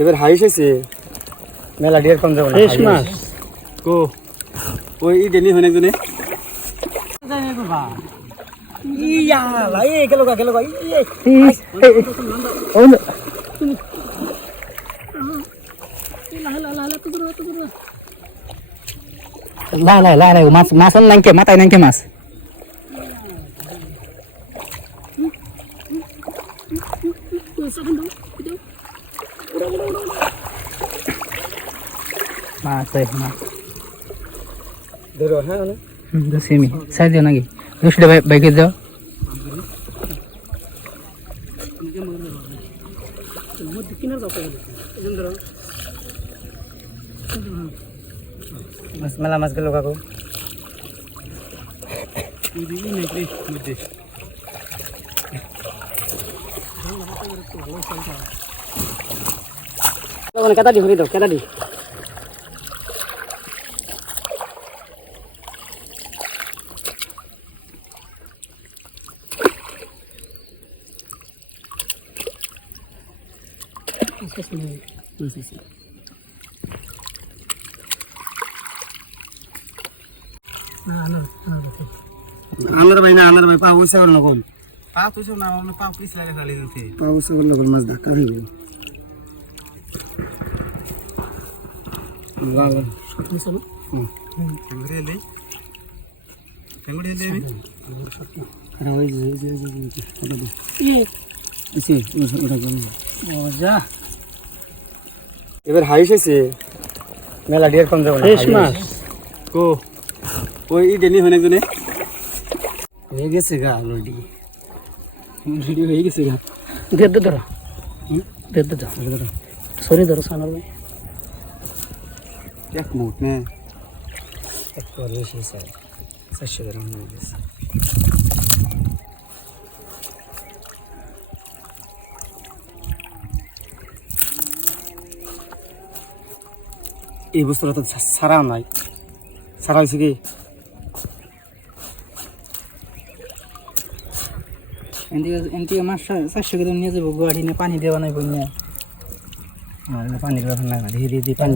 এবার হাইস আছে মেলা ডিয়ার কম যাবে না শেষ মাস কো ওই ডেলি হনে জনে জানি বাবা ইয়া লাই গেল গা লাই মাছ মাছ নাঙ্কে মাথায় নাঙ্কে মাছ মাছ মাছ ধরো হ্যাঁ সেমি সাইজ দিও নাকি দুশো বাইকে যাও মাছ মেলা মাছ গেল কাকু কেটা দি হরি দাও কেটা দি আনার ভাই পা উসা করলো কোন পা তুইছো না আমরা পা পিছ লাগে খালি দিতে পা উসা করলো কোন মাছ ধাক্কা হইব লাগা শুনছো না টেঙ্গড়ি এলে আরে ওই যে ওটা করুন মজা এবার হাইস আছে মেলা ডিয়ার কম যাবে না শেষ মাস কো ওই ডেলি হনে জনে হয়ে গেছে গা অলরেডি ভিডিও হয়ে গেছে গা দেড় ধরো সরি ধরো সানার ভাই এক মুট নে এক পর বেশি স্যার 400 গ্রাম হয়ে গেছে এই বস্তুটা তো সারা নাই সারা হয়েছে কি এনটি মাছ 400 গ্রাম নিয়ে যাবো গাড়ি নিয়ে পানি দেওয়া নাই বন্যা পানির ব্যাপার না ধীরে ধীরে পানি